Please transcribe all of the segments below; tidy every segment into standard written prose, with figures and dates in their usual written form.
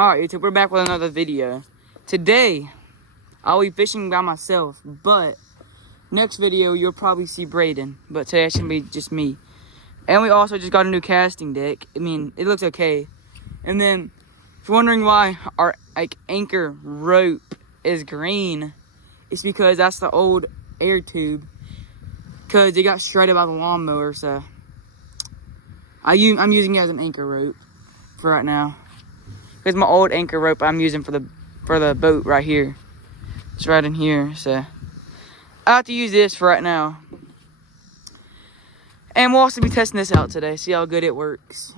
Alright, YouTube, we're back with another video. Today, I'll be fishing by myself, but next video, you'll probably see Braden. But today, it's going to be just me. And we also just got a new casting deck. I mean, it looks okay. And then, if you're wondering why our anchor rope is green, it's because that's the old air tube. Because it got shredded by the lawnmower, so I'm using it as an anchor rope for right now. Because my old anchor rope I'm using for the boat right here. It's right in here, so I have to use this for right now. And we'll also be testing this out today, see how good it works.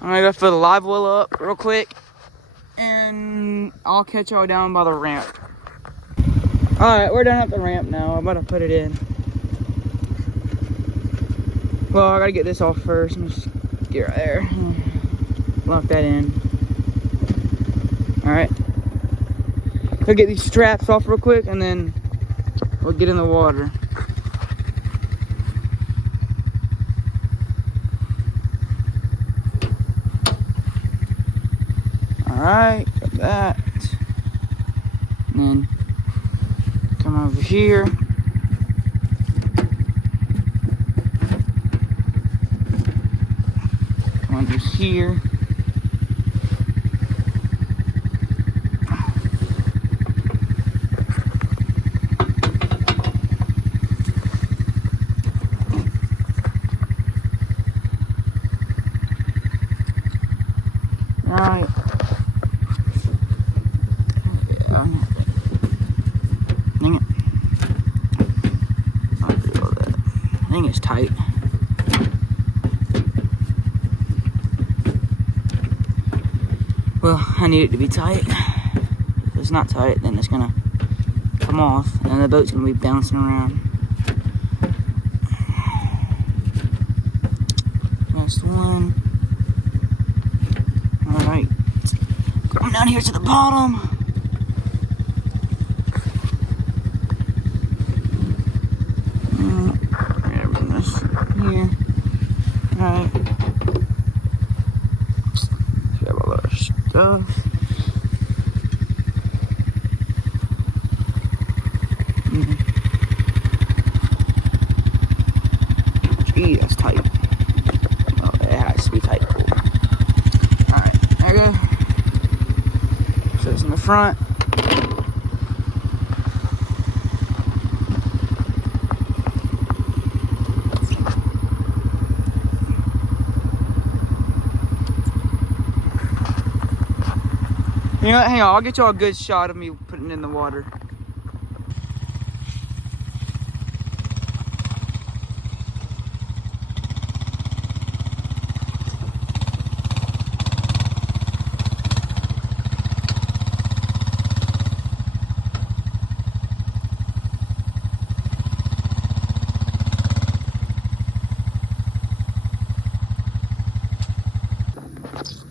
I'm gonna go fill the live well up real quick, and I'll catch y'all down by the ramp. Alright, we're done at the ramp now. I'm about to put it in. Well, I gotta get this off first. Let me just get right there. Lock that in. Alright. I'll get these straps off real quick and then we'll get in the water. Alright, got that. And then come over here. Come under here. Alright. Dang it. I'll do all that. I think it's tight. Well, I need it to be tight. If it's not tight, then it's gonna come off and the boat's gonna be bouncing around. Last one. Alright, going down here to the bottom. Bring this here. Alright. Grab all our stuff. Gee, that's tight. Oh, it has to be tight. So it's in the front. You know what, hang on, I'll get y'all a good shot of me putting it in the water.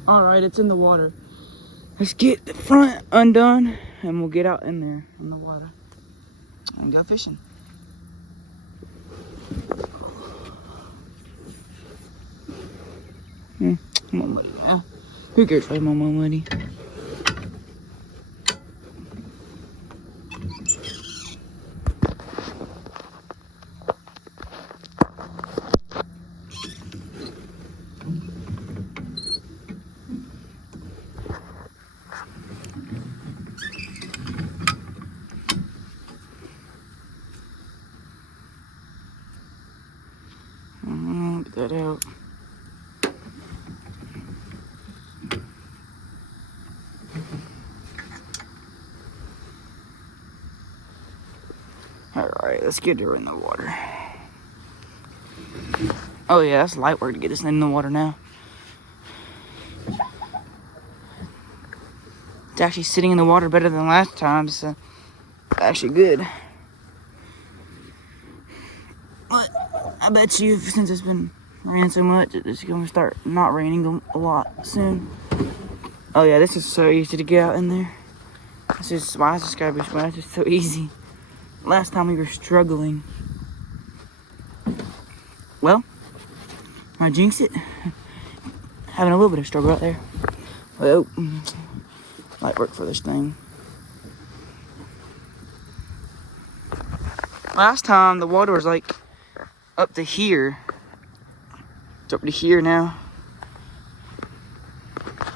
Alright, it's in the water. Let's get the front undone and we'll get out in there in the water and go fishing. Come on, buddy. Yeah. Who cares if I'm on my money? Get that out. Alright, let's get her in the water. Oh yeah, that's light work to get this in the water now. It's actually sitting in the water better than last time, so actually good. But I bet you since it's been raining so much, it's gonna start not raining a lot soon. Oh yeah, this is so easy to get out in there. This is why it's just so easy. Last time we were struggling. Well, I jinxed it. having a little bit of struggle out there. Well, might work for this thing. Last time the water was like up to here. It's up to here now.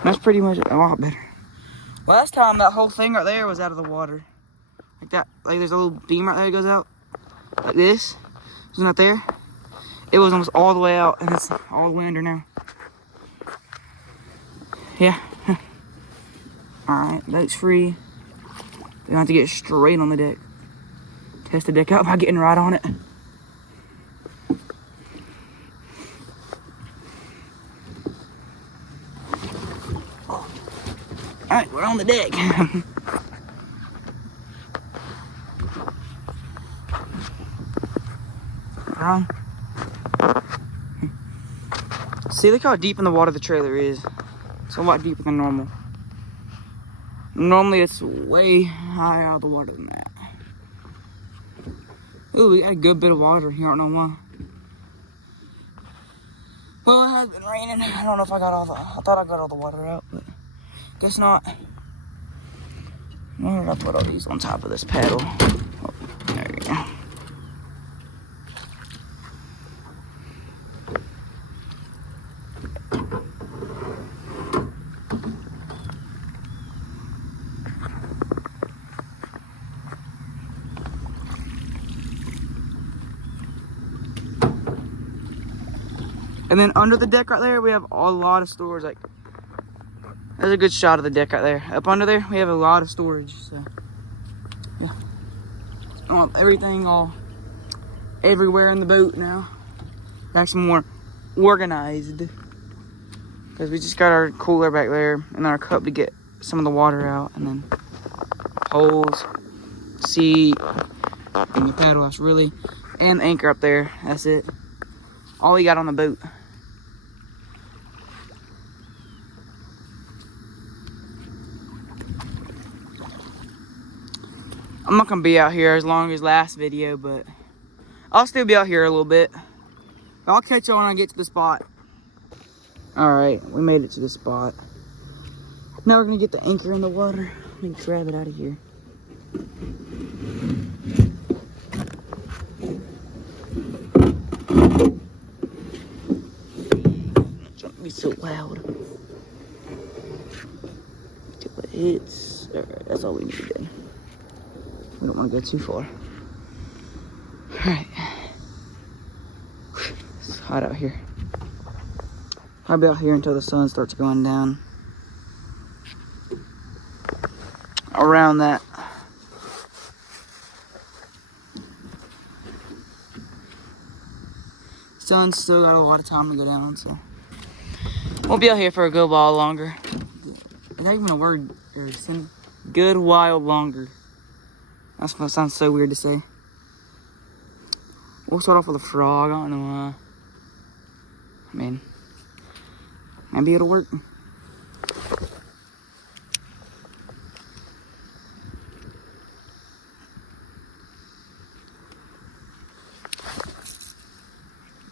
That's pretty much a lot better. Last time that whole thing right there was out of the water. Like that, like there's a little beam right there that goes out. Like this. Isn't that there? It was almost all the way out and it's all the way under now. Yeah. Alright, boat's free. We have to get straight on the deck. Test the deck out by getting right on it. Alright, we're on the deck. Wrong. See, look how deep in the water the trailer is. It's a lot deeper than normal. Normally it's way higher out of the water than that. Ooh, we got a good bit of water here, I don't know why. Well, it has been raining. I don't know if I got I thought I got all the water out, but guess not. Where did I put all these on top of this paddle? Oh, there we go. And then under the deck right there, we have a lot of storage. Like, there's a good shot of the deck right there. Up under there, we have a lot of storage. So, yeah. Everything all everywhere in the boat now. Actually more organized. Because we just got our cooler back there and then our cup to get some of the water out. And then poles, seat, and your paddle, that's really, and the anchor up there. That's it. All we got on the boat. I'm not gonna be out here as long as last video, but I'll still be out here a little bit. I'll catch you when I get to the spot. All right, we made it to the spot. Now we're gonna get the anchor in the water. Let me grab it out of here. Don't be so loud. Till it hits. All right, that's all we needed. We don't want to go too far. Alright. It's hot out here. I'll be out here until the sun starts going down. Around that. Sun's still got a lot of time to go down, so we'll be out here for a good while longer. Is that even a word? Good while longer. That's what sounds so weird to say. We'll start off with a frog. I don't know why. I mean, maybe it'll work.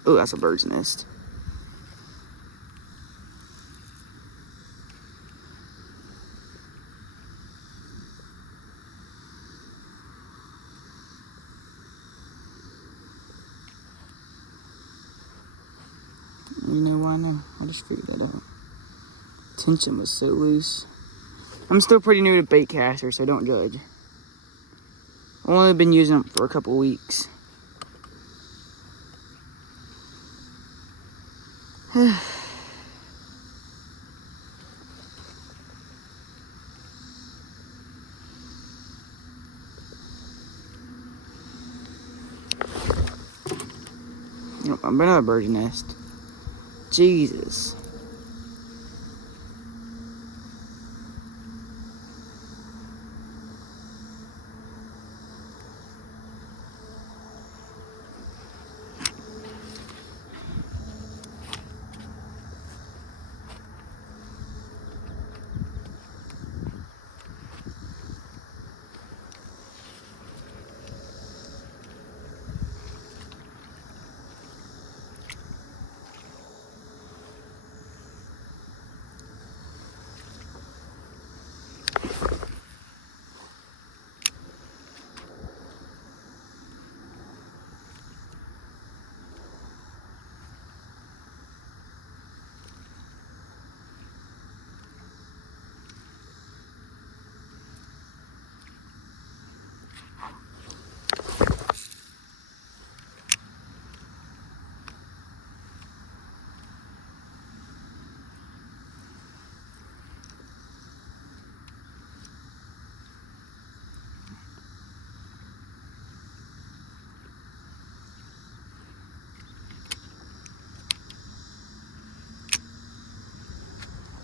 Oh, that's a bird's nest. You know why now? I just figured that out. Tension was so loose. I'm still pretty new to bait caster, so don't judge. I've only been using them for a couple weeks. Nope, I'm another bird's nest. Jesus.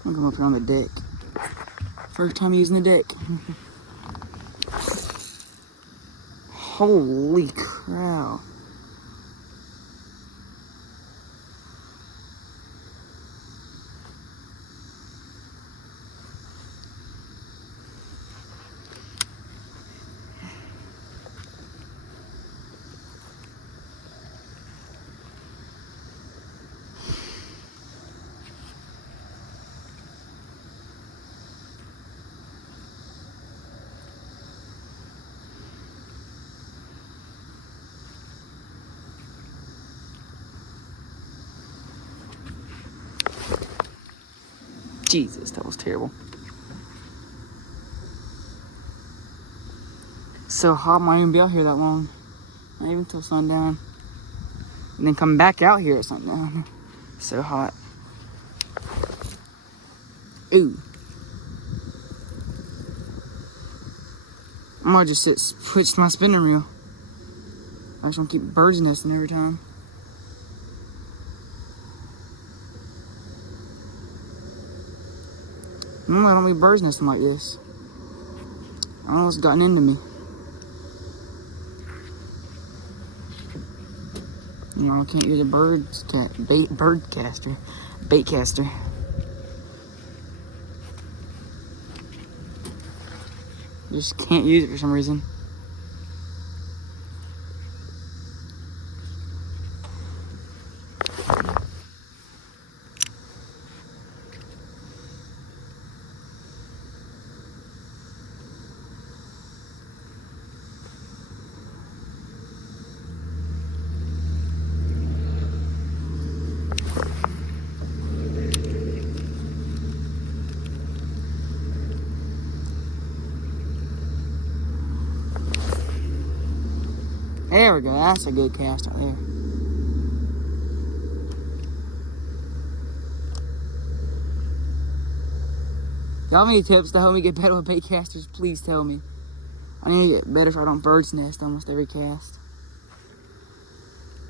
I'm gonna come up here on the deck. First time using the deck. Holy cow. Jesus, that was terrible. So hot, I might even be out here that long. Not even till sundown. And then come back out here at sundown. So hot. Ooh. I might just switch to my spinning reel. I just want to keep birds nesting every time. I don't be birds nesting like this. I don't know what's gotten into me. You know, I can't use a bait caster. Just can't use it for some reason. There we go, that's a good cast out there. Y'all have any tips to help me get better with bait casters? Please tell me. I need to get better so I don't bird's nest almost every cast.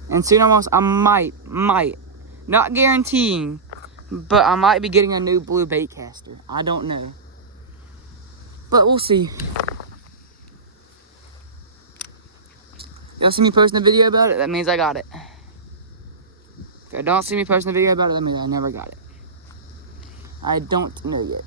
And soon I might, not guaranteeing, but I might be getting a new blue bait caster. I don't know. But we'll see. Y'all see me posting a video about it? That means I got it. If I don't see me posting a video about it, that means I never got it. I don't know yet.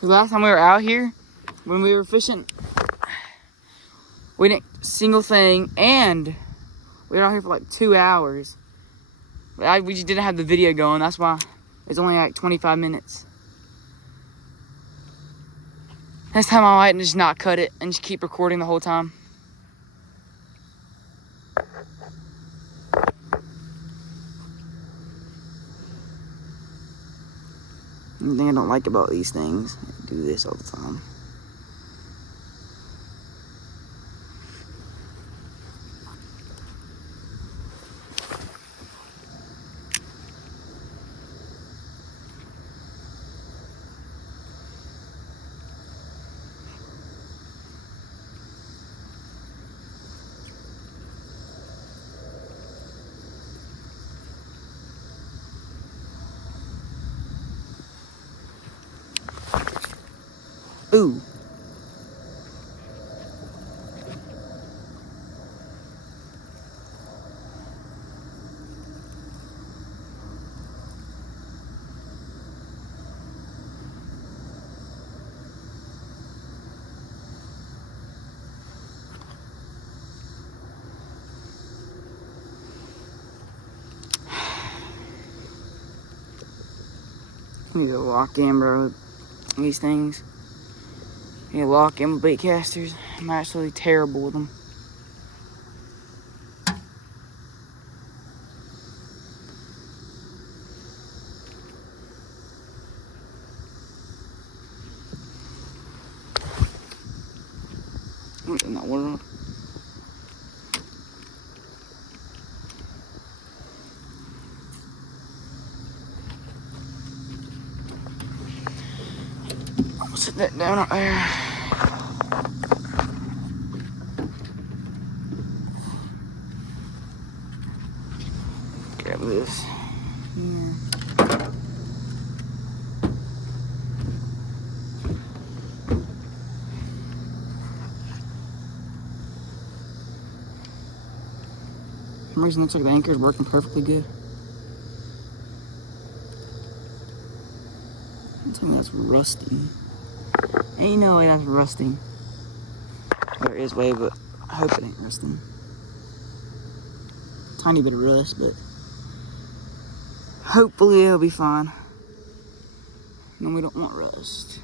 The last time we were out here, when we were fishing, we didn't single thing, and we were out here for like 2 hours. We just didn't have the video going. That's why it's only like 25 minutes. Next time I might just not cut it and just keep recording the whole time. The thing I don't like about these things, I do this all the time. Ooh. need to lock in, bro. These things. You need to lock in with bait casters. I'm absolutely terrible with them. Not water. I'll set that down out there. Grab this. Yeah. For some reason, it looks like the anchor is working perfectly good. I think that's rusting. Ain't no way that's rusting. There is way, but I hope it ain't rusting. Tiny bit of rust, but hopefully it'll be fine. And we don't want rust.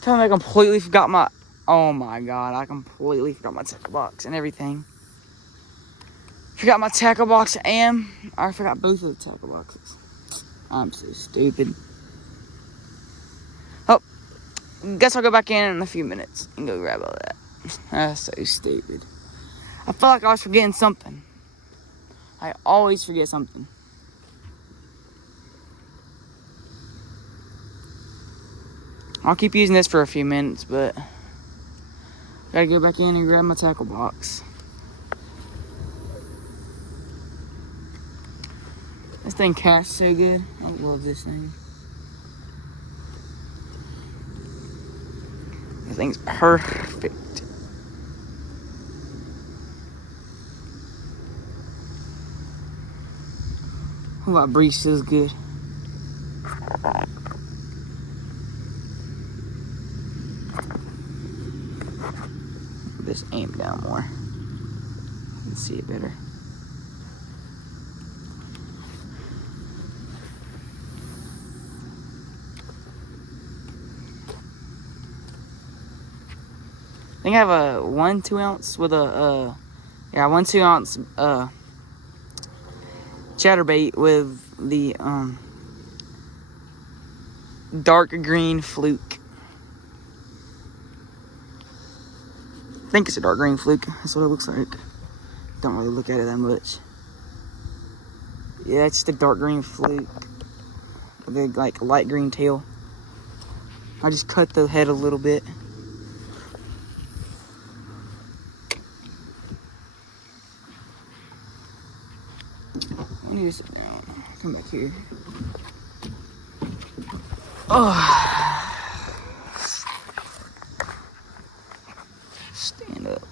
Tell me I completely forgot my, oh my God, I completely forgot my tackle box and everything. Forgot my tackle box and I forgot both of the tackle boxes. I'm so stupid. Oh, guess I'll go back in a few minutes and go grab all that. That's so stupid. I felt like I was forgetting something. I always forget something. I'll keep using this for a few minutes, but gotta go back in and grab my tackle box. This thing casts so good. I love this thing. This thing's perfect. Oh, that breeze feels good. This aim down more. You can see it better. I think I have a 1-2 ounce with a 1-2 ounce chatterbait with the dark green fluke. I think it's a dark green fluke. That's what it looks like. Don't really look at it that much. Yeah, it's just a dark green fluke with a like light green tail. I just cut the head a little bit. I need to sit down. Come back here. Oh. Stand up.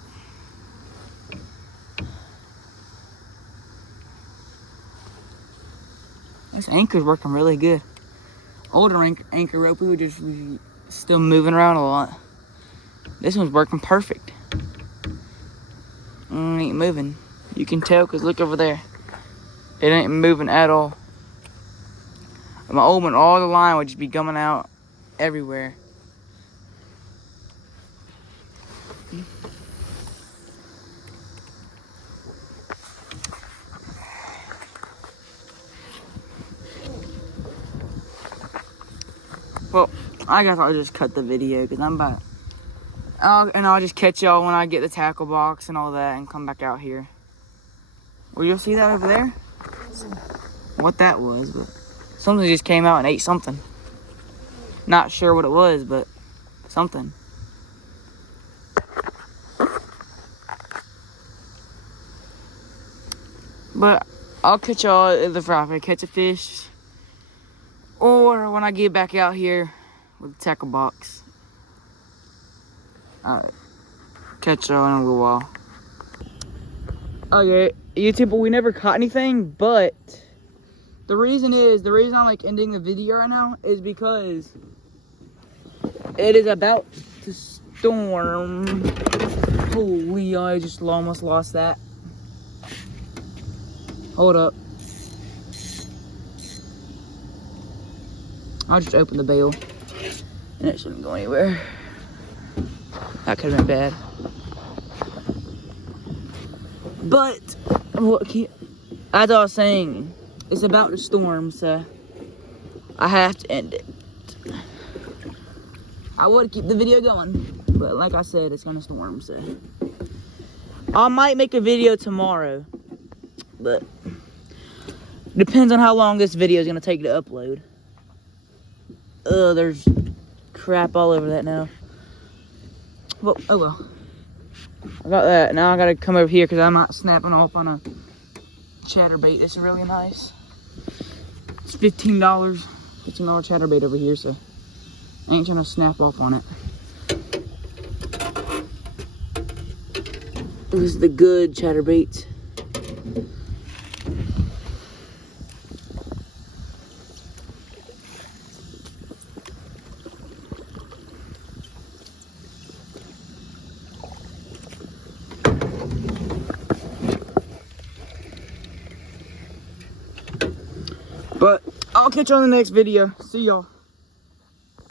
This anchor's working really good. Older anchor rope, we were just still moving around a lot. This one's working perfect. Ain't moving. You can tell because look over there. It ain't moving at all. My old one, all the line would just be coming out everywhere. I guess I'll just cut the video because I'm about. And I'll just catch y'all when I get the tackle box and all that and come back out here. Well, you'll see that over there? What that was, but something just came out and ate something. Not sure what it was, but something. But I'll catch y'all if I catch a fish. Or when I get back out here with the tackle box. Alright. Catch y'all in a little while. Okay, YouTube, we never caught anything, but the reason I'm like ending the video right now is because it is about to storm. Holy, I just almost lost that. Hold up. I'll just open the bail and it shouldn't go anywhere. That could have been bad. But, as I was saying, it's about to storm, so I have to end it. I would keep the video going, but like I said, it's gonna storm, so. I might make a video tomorrow, but depends on how long this video is gonna take to upload. There's crap all over that now. Well, oh well. I got that. Now I gotta come over here because I'm not snapping off on a chatterbait. This is really nice. It's $15. $15 chatterbait over here, so I ain't trying to snap off on it. This is the good chatterbait. But I'll catch you on the next video. See y'all.